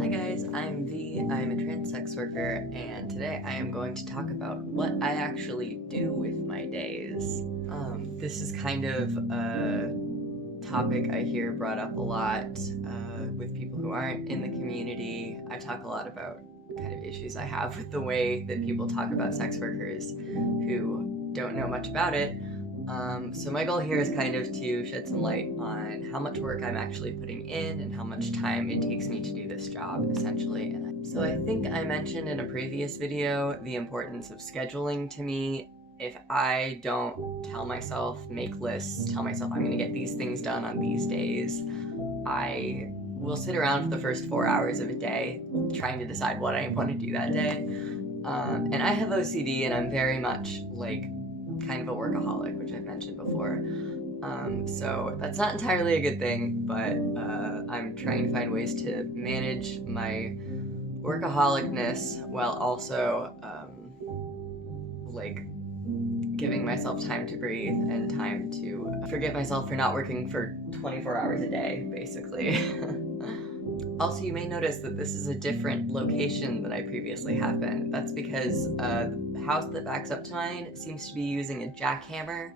Hi guys, I'm V. I'm a trans sex worker, and today I am going to talk about what I actually do with my days. This is kind of a topic I hear brought up a lot with people who aren't in the community. I talk a lot about kind of issues I have with the way that people talk about sex workers who don't know much about it. So my goal here is kind of to shed some light on how much work I'm actually putting in and how much time it takes me to do this job, essentially. So I think I mentioned in a previous video the importance of scheduling to me. If I don't tell myself, make lists, tell myself I'm gonna get these things done on these days, I will sit around for the first 4 hours of a day trying to decide what I want to do that day. And I have OCD and I'm very much like kind of a workaholic, which I've mentioned before. So that's not entirely a good thing, but I'm trying to find ways to manage my workaholicness while also like giving myself time to breathe and time to forgive myself for not working for 24 hours a day, basically. Also, you may notice that this is a different location than I previously have been. That's because the house that backs up to mine seems to be using a jackhammer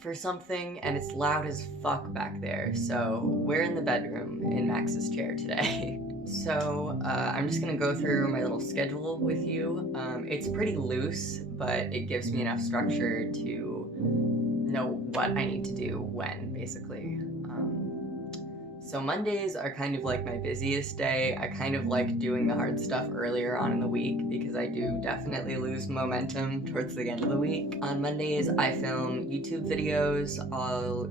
for something, and it's loud as fuck back there. So we're in the bedroom in Max's chair today. So I'm just gonna go through my little schedule with you. It's pretty loose, but it gives me enough structure to know what I need to do when, basically. So Mondays are kind of like my busiest day. I kind of like doing the hard stuff earlier on in the week because I do definitely lose momentum towards the end of the week. On Mondays, I film YouTube videos.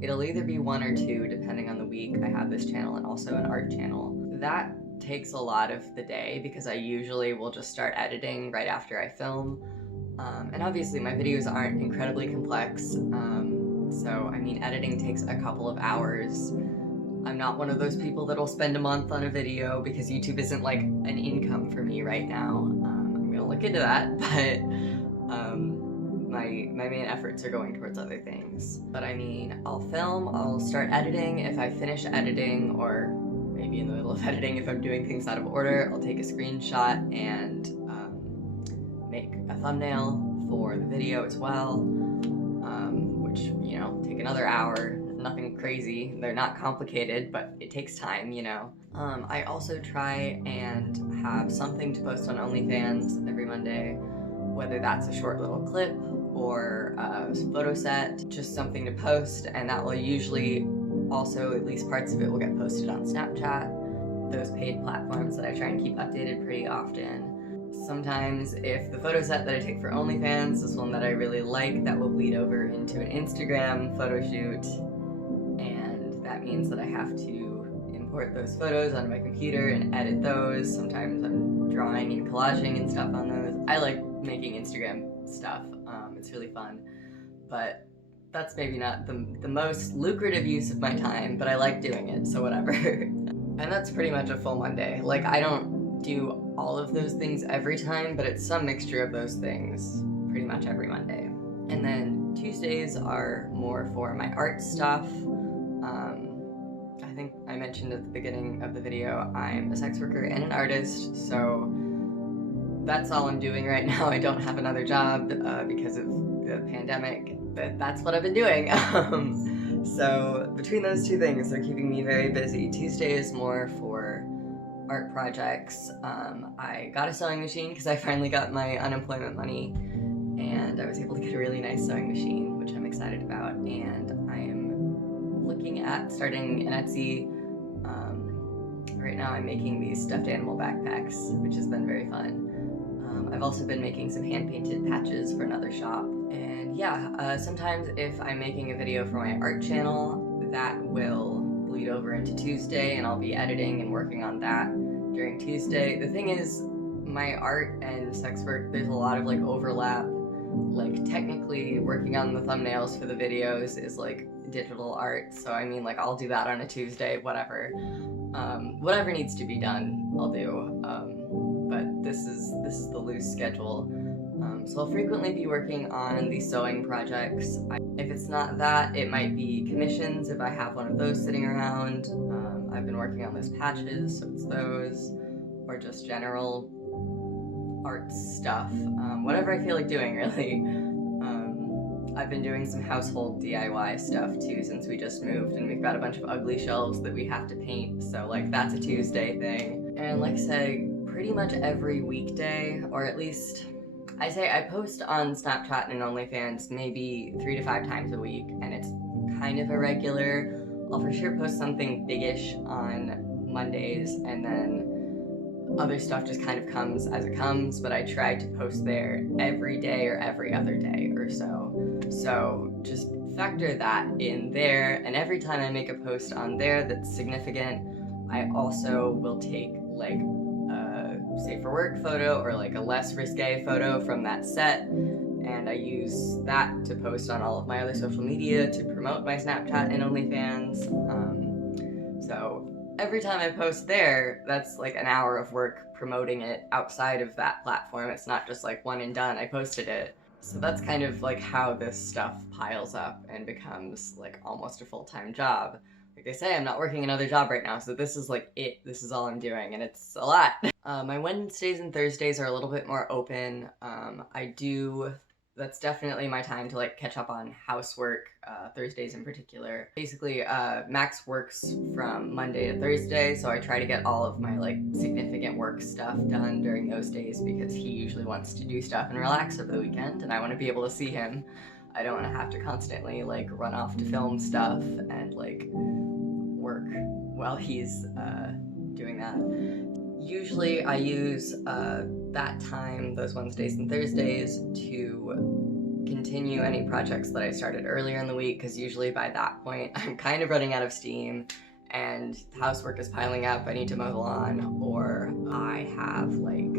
It'll either be 1 or 2 depending on the week. I have this channel and also an art channel. That takes a lot of the day because I usually will just start editing right after I film. And obviously my videos aren't incredibly complex. So I mean, editing takes a couple of hours. I'm not one of those people that'll spend a month on a video because YouTube isn't like an income for me right now. I'm gonna look into that, but my main efforts are going towards other things. But I mean, I'll film, I'll start editing. If I finish editing, or maybe in the middle of editing, if I'm doing things out of order, I'll take a screenshot and make a thumbnail for the video as well, which, you know, take another hour. Nothing crazy. They're not complicated, but it takes time, you know. I also try and have something to post on OnlyFans every Monday, whether that's a short little clip or a photo set, just something to post, and that will usually also, at least parts of it will get posted on Snapchat, those paid platforms that I try and keep updated pretty often. Sometimes if the photo set that I take for OnlyFans is one that I really like, that will bleed over into an Instagram photo shoot. That means that I have to import those photos onto my computer and edit those. Sometimes I'm drawing and collaging and stuff on those. I like making Instagram stuff. It's really fun. But that's maybe not the most lucrative use of my time, but I like doing it, so whatever. And that's pretty much a full Monday. Like, I don't do all of those things every time, but it's some mixture of those things pretty much every Monday. And then Tuesdays are more for my art stuff. I think I mentioned at the beginning of the video, I'm a sex worker and an artist, so that's all I'm doing right now. I don't have another job because of the pandemic, but that's what I've been doing. So between those two things, they're keeping me very busy. Tuesday is more for art projects. I got a sewing machine because I finally got my unemployment money, and I was able to get a really nice sewing machine, which I'm excited about, and I am looking at starting an Etsy. Right now I'm making these stuffed animal backpacks, which has been very fun. I've also been making some hand-painted patches for another shop. And yeah, sometimes if I'm making a video for my art channel, that will bleed over into Tuesday, and I'll be editing and working on that during Tuesday. The thing is, my art and sex work, there's a lot of like overlap. Like, technically working on the thumbnails for the videos is like digital art, so I mean, like, I'll do that on a Tuesday, whatever. Whatever needs to be done, I'll do. But this is the loose schedule. So I'll frequently be working on the sewing projects. If it's not that, it might be commissions if I have one of those sitting around. I've been working on those patches, so it's those, or just general art stuff, whatever I feel like doing, really. I've been doing some household DIY stuff too since we just moved, and we've got a bunch of ugly shelves that we have to paint, so like that's a Tuesday thing. And like I say, pretty much every weekday, or at least I say I post on Snapchat and OnlyFans maybe 3 to 5 times a week, and it's kind of irregular. I'll for sure post something biggish on Mondays, and then other stuff just kind of comes as it comes, but I try to post there every day or every other day or so. So just factor that in there, and every time I make a post on there that's significant, I also will take like a safe for work photo or like a less risque photo from that set, and I use that to post on all of my other social media to promote my Snapchat and OnlyFans. So every time I post there, that's like an hour of work promoting it outside of that platform. It's not just like one and done, I posted it. So that's kind of like how this stuff piles up and becomes like almost a full-time job. Like I say, I'm not working another job right now, so this is like it. This is all I'm doing, and it's a lot. My Wednesdays and Thursdays are a little bit more open. That's definitely my time to like catch up on housework, Thursdays in particular. Basically, Max works from Monday to Thursday, so I try to get all of my like significant work stuff done during those days because he usually wants to do stuff and relax over the weekend, and I want to be able to see him. I don't want to have to constantly like run off to film stuff and like work while he's doing that. Usually I use that time, those Wednesdays and Thursdays, to continue any projects that I started earlier in the week, because usually by that point I'm kind of running out of steam and housework is piling up, I need to mow the lawn, or I have like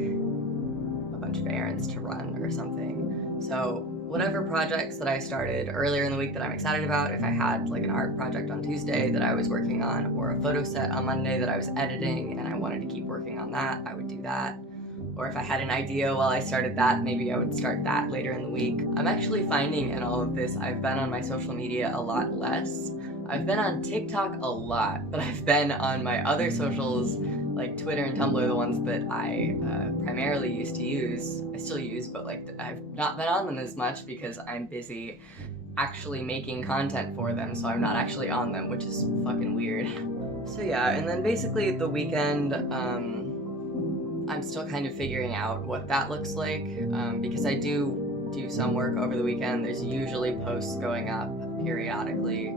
a bunch of errands to run or something. So whatever projects that I started earlier in the week that I'm excited about, if I had like an art project on Tuesday that I was working on, or a photo set on Monday that I was editing and I wanted to keep working on that, I would do that. Or if I had an idea while I started that, maybe I would start that later in the week. I'm actually finding in all of this, I've been on my social media a lot less. I've been on TikTok a lot, but I've been on my other socials like Twitter and Tumblr, the ones that I primarily used to use. I still use, but like I've not been on them as much because I'm busy actually making content for them, so I'm not actually on them, which is fucking weird. So yeah, and then basically the weekend, I'm still kind of figuring out what that looks like, because I do some work over the weekend. There's usually posts going up periodically,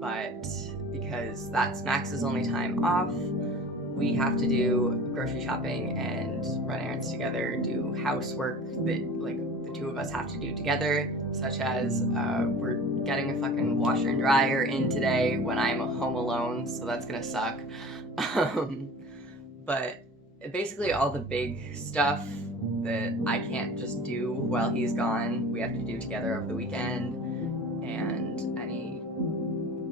but because that's Max's only time off, we have to do grocery shopping and run errands together, do housework that like the two of us have to do together, such as we're getting a fucking washer and dryer in today when I'm home alone, so that's gonna suck. But basically all the big stuff that I can't just do while he's gone, we have to do together over the weekend, and any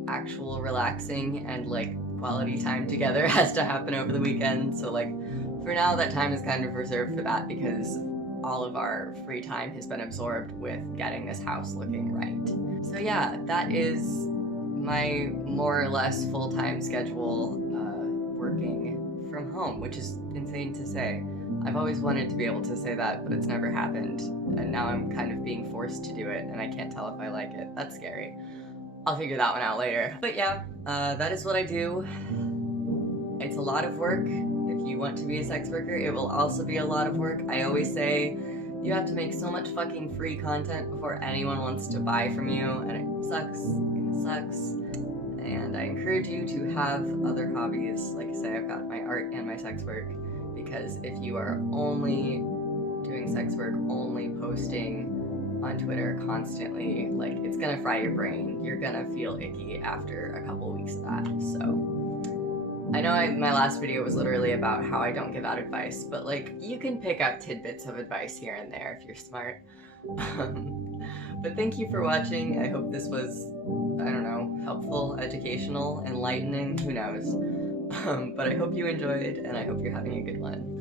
actual relaxing and like quality time together has to happen over the weekend. So like for now that time is kind of reserved for that because all of our free time has been absorbed with getting this house looking right. So yeah, that is my more or less full-time schedule working from home, which is insane to say. I've always wanted to be able to say that, but it's never happened, and now I'm kind of being forced to do it, and I can't tell if I like it. That's scary. I'll figure that one out later. But yeah, that is what I do. It's a lot of work. If you want to be a sex worker, it will also be a lot of work. I always say you have to make so much fucking free content before anyone wants to buy from you, and it sucks. It sucks. And I encourage you to have other hobbies. Like I say, I've got my art and my sex work, because if you are only doing sex work, only posting on Twitter constantly, like, it's gonna fry your brain. You're gonna feel icky after a couple weeks of that. So I know my last video was literally about how I don't give out advice, but like, you can pick up tidbits of advice here and there if you're smart. But thank you for watching. I hope this was, I don't know, helpful, educational, enlightening, who knows. But I hope you enjoyed, and I hope you're having a good one.